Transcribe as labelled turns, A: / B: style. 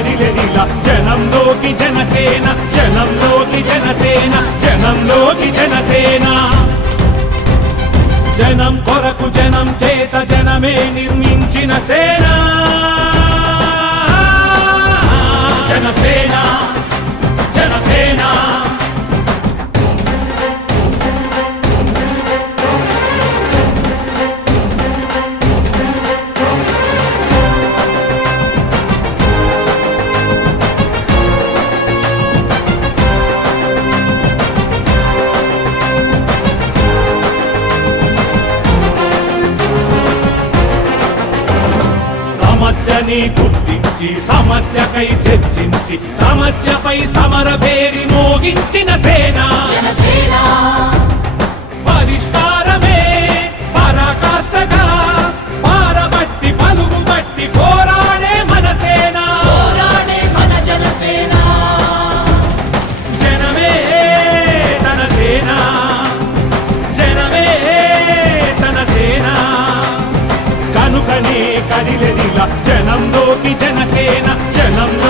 A: కనుకనే జనంలోకి జనసేన జనంలోకి జనసేన జనంలోకి జనసేన. జనం కొరకు జనం చేత జనమే నిర్మించిన సేన.
B: జనసేన జనసేన.
A: సమస్యని గుర్తించి సమస్యకై చర్చించి సమస్యపై సమర పేరి మోగించిన సేనా. జనంలోకి జనసేన జనంలో